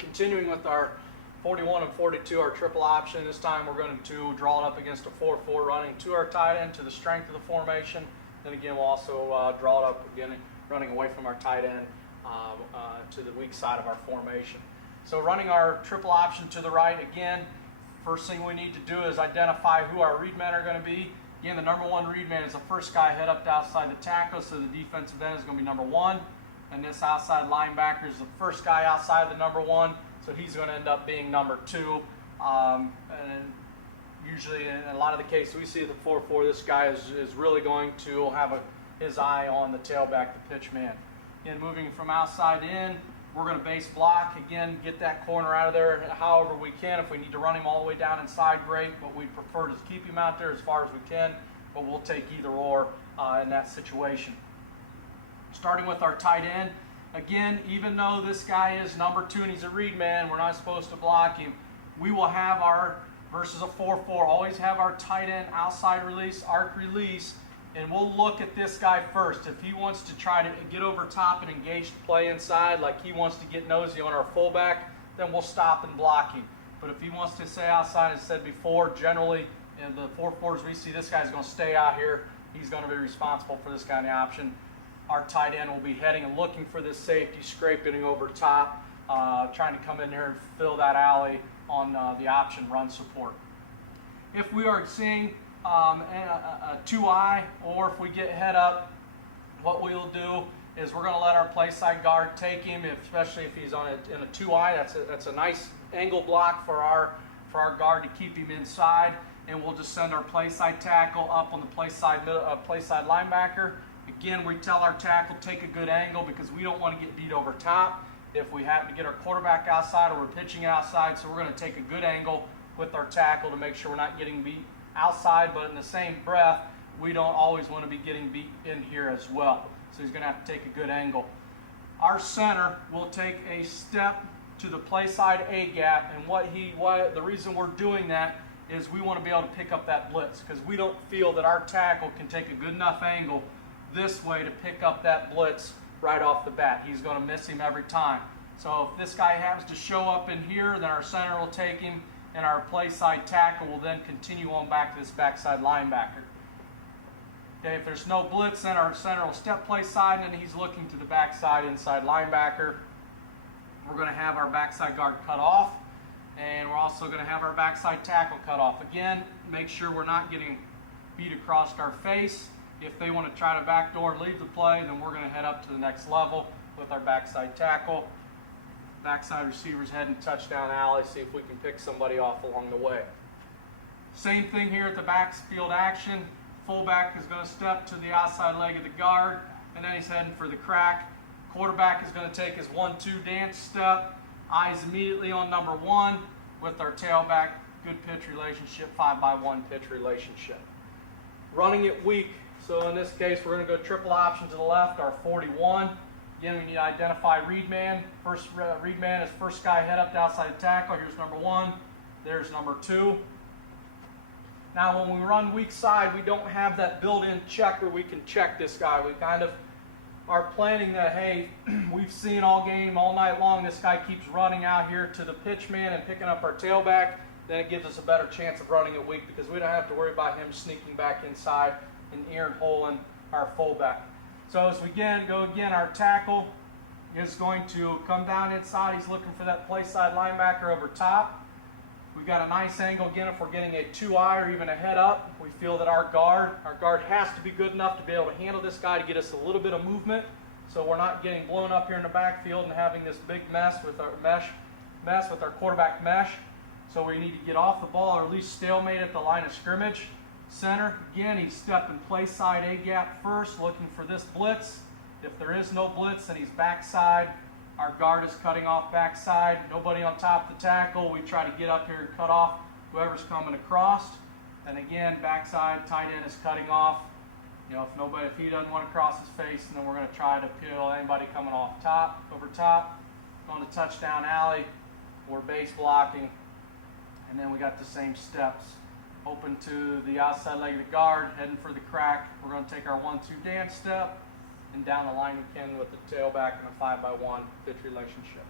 Continuing with our 41 and 42, our triple option. This time we're going to draw it up against a 4-4, running to our tight end to the strength of the formation. Then again, we'll also draw it up again, running away from our tight end to the weak side of our formation. So running our triple option to the right, again, first thing we need to do is identify who our read men are going to be. Again, the number one read man is the first guy head up to outside the tackle, so the defensive end is going to be number one. And this outside linebacker is the first guy outside the number one, so he's going to end up being number two. And usually, in a lot of the cases we see the 4-4, this guy is really going to have his eye on the tailback, the pitch man. Again, moving from outside in, we're going to base block. Again, get that corner out of there however we can. If we need to run him all the way down inside, great, but we prefer to keep him out there as far as we can, but we'll take either or in that situation. Starting with our tight end, again, even though this guy is number two and he's a read man, we're not supposed to block him. We will have our, versus a 4-4, always have our tight end outside release, arc release, and we'll look at this guy first. If he wants to try to get over top and engage the play inside, like he wants to get nosy on our fullback, then we'll stop and block him. But if he wants to stay outside, as I said before, generally in the 4-4s we see, this guy's going to stay out here. He's going to be responsible for this kind of option. Our tight end will be heading and looking for this safety, scraping over top, trying to come in here and fill that alley on the option run support. If we are seeing a 2-eye, or if we get head up, what we will do is we're going to let our play side guard take him, especially if he's in a 2-eye. That's a nice angle block for our guard to keep him inside, and we'll just send our play side tackle up on the play side linebacker. Again, we tell our tackle, take a good angle because we don't want to get beat over top if we happen to get our quarterback outside or we're pitching outside. So we're going to take a good angle with our tackle to make sure we're not getting beat outside, but in the same breath, we don't always want to be getting beat in here as well. So he's going to have to take a good angle. Our center will take a step to the play side A gap, and the reason we're doing that is we want to be able to pick up that blitz because we don't feel that our tackle can take a good enough angle this way to pick up that blitz right off the bat. He's going to miss him every time. So if this guy happens to show up in here, then our center will take him, and our play side tackle will then continue on back to this backside linebacker. Okay, if there's no blitz, then our center will step play side, and then he's looking to the backside inside linebacker. We're going to have our backside guard cut off, and we're also going to have our backside tackle cut off. Again, make sure we're not getting beat across our face. If they want to try to backdoor and leave the play, then we're going to head up to the next level with our backside tackle. Backside receivers heading touchdown alley, see if we can pick somebody off along the way. Same thing here at the backfield action. Fullback is going to step to the outside leg of the guard, and then he's heading for the crack. Quarterback is going to take his 1-2 dance step. Eyes immediately on number one with our tailback. Good pitch relationship, 5-by-1 pitch relationship. Running it weak. So in this case, we're going to go triple option to the left, our 41. Again, we need to identify read man. First read man is first guy head up to outside tackle. Here's number one. There's number two. Now when we run weak side, we don't have that built-in check where we can check this guy. We kind of are planning that, hey, we've seen all game, all night long, this guy keeps running out here to the pitch man and picking up our tailback. Then it gives us a better chance of running it weak because we don't have to worry about him sneaking back inside and ear and holing our fullback. So as we go again, our tackle is going to come down inside. He's looking for that play side linebacker over top. We've got a nice angle again if we're getting a 2-eye or even a head up. We feel that our guard has to be good enough to be able to handle this guy to get us a little bit of movement, so we're not getting blown up here in the backfield and having this big mess with our quarterback mesh. So we need to get off the ball or at least stalemate at the line of scrimmage. Center, again, he's stepping play side A gap first, looking for this blitz. If there is no blitz, then he's backside. Our guard is cutting off backside. Nobody on top of the tackle. We try to get up here and cut off whoever's coming across. And again, backside, tight end is cutting off. If he doesn't want to cross his face, then we're going to try to peel anybody coming off top, over top. Going to touchdown alley. We're base blocking. And then we got the same steps. Open to the outside leg of the guard, heading for the crack. We're going to take our 1-2 dance step and down the line again with the tailback and a 5-by-1 pitch relationship.